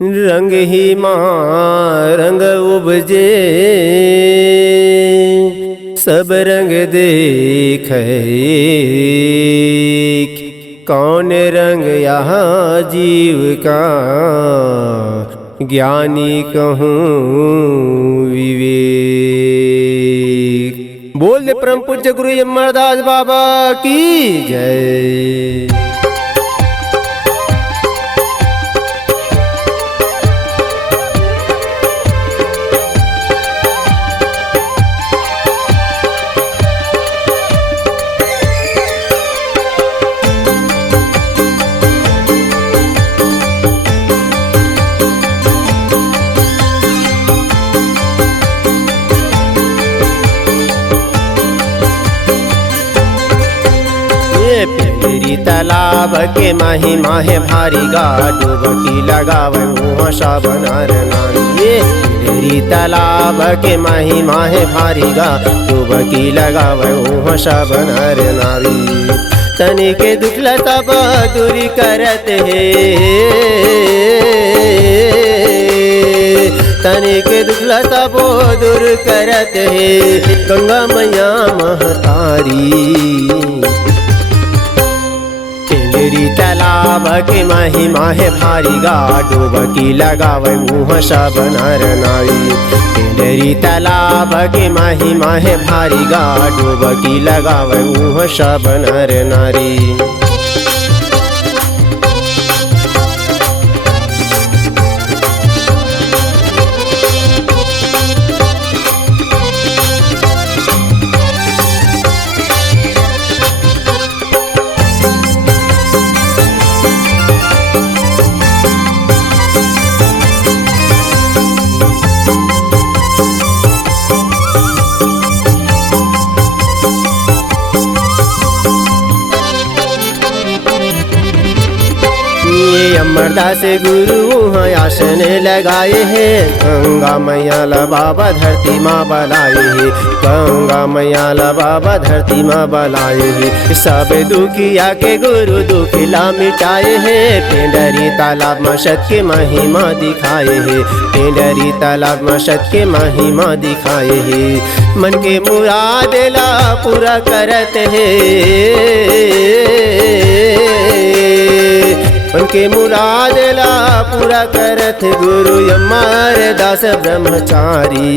रंग ही माँ रंग उपजे, सब रंग देखे। कौन रंग यहाँ जीव का, ज्ञानी कहूँ विवेक। बोल दे परम पूज्य गुरु अमरदास बाबा की जय। पेरी तालाब के माही माहे भारी गा, डुबकी लगावे मुँह साबन नारी। ये पेरी तालाब के माही माहे भारी गा, डुबकी लगावे मुँह साबन नारी। तनी के दुखला तब दूरी करत है, तनी के दुखला तब दूर करत है। गंगा मैया महतारी, पेरी तालाब के माही माहे भारी गा, डुबकी लगावे मुँह साबन नारी। पेरी तालाब के माही माहे भारी गा, डुबकी लगावे मुँह साबन नारी। अमरदास गुरु वहाँ आसन लगाए हैं, गंगा मैया ला बाबा धरती माँ बलाए है। गंगा मैया ला बाबा धरती माँ बलाए है। सब दुखिया के गुरु दुखिला मिटाए हैं। पेंडरी तालाब में सत के महिमा दिखाए है। पेंडरी तालाब में सत के महिमा दिखाए है। मन के मुराद ला पूरा करत है, उनके मुराद ला पूरा करत गुरु अमरदास ब्रह्मचारी।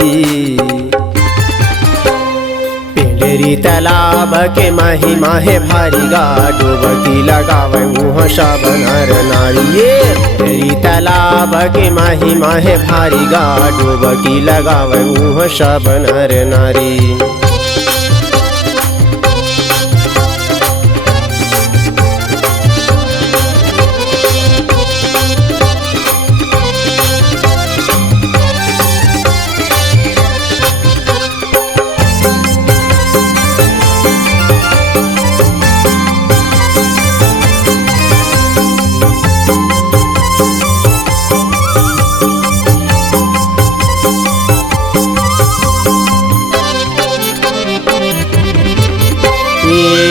पेंडरी तालाब के माही माहे भारी गा, डुबकी लगावे मुँह साबन नारी। ये पेंडरी तालाब के माही माहे भारी गा, डुबकी लगावे मुँह साबन नारी।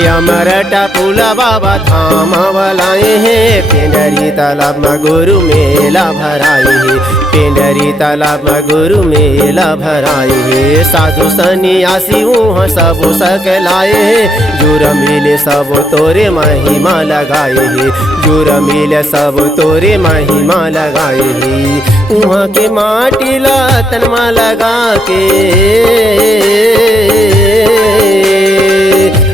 अमरटा पुला बाबा धाम बलाए हैं। पेंडरी तालाब में गुरु मेला भराए है। पेंडरी तालाब में गुरु मेला भराए है। साधु सन्यासी वहाँ सब सकलाए हैं। जुर मिले सब तोरे महिमा लगाए है। जुर मिले सब तोरे महिमा लगाए है। वहाँ के माटी ला तनमा लगा के,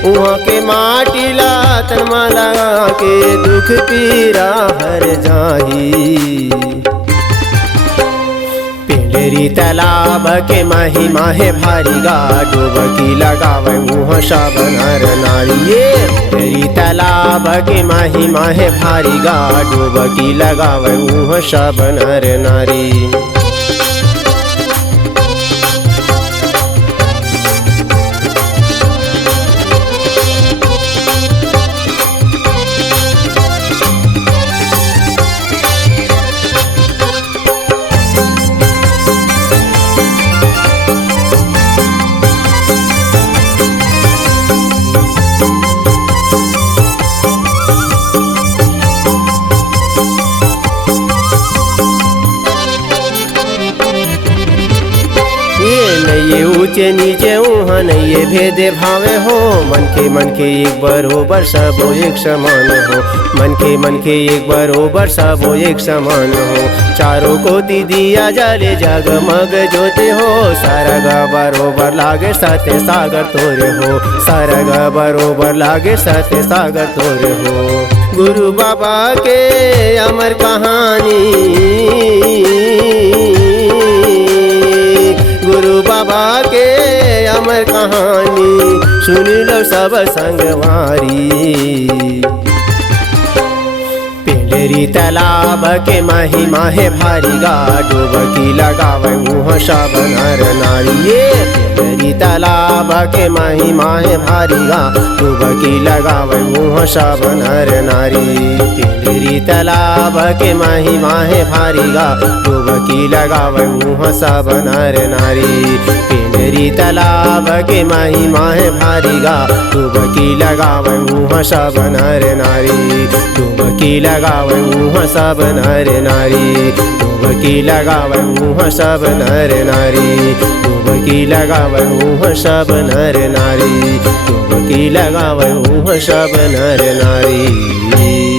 वहाँ के माटी ला तनमा लगा के, दुख पीरा हर जाही। पेंडरी तालाब के माही माहे भारी गा, डुबकी लगावे मुँह साबन नारी। ये पेंडरी तालाब के माही माहे भारी गा, डुबकी लगावे मुँह साबन नारी। ये ऊंचे नीचे उहाँ नहीं ये भेद भावे हो। मन के एक बरोबर सबो एक समान हो। मन के एक बरोबर सबो एक समान हो। चारों कोती दिया जले जगमग ज्योति हो। सरग बरोबर लागे सत्य सागर तोरे हो। सरग बरोबर लागे सत्य सागर तोरे हो। गुरु बाबा के अमर कहानी, गुरु बाबा के अमर कहानी सुन लो सब संगवारी। पिंडरी तालाब के महिमा है भारी गा, डुबकी लगावे मुँह सब नर नारी। ये पिंडरी तालाब के महिमा है भारी गा, डुबकी लगावे मुँह सब नर नारी। पिंडरी तालाब के महिमा है भारी गा, डुबकी लगावे मुँह सब नर नारी। पिंडरी तालाब के महिमा है भारी गा, डुबकी लगावे मुँह सब नर नारी। डुबकी लगावे मुँह सब नर नारी। डुबकी लगावे मुँह सब नर नारी। डुबकी लगावे मुँह सब नर नारी। डुबकी लगावे मुँह सब नर नारी।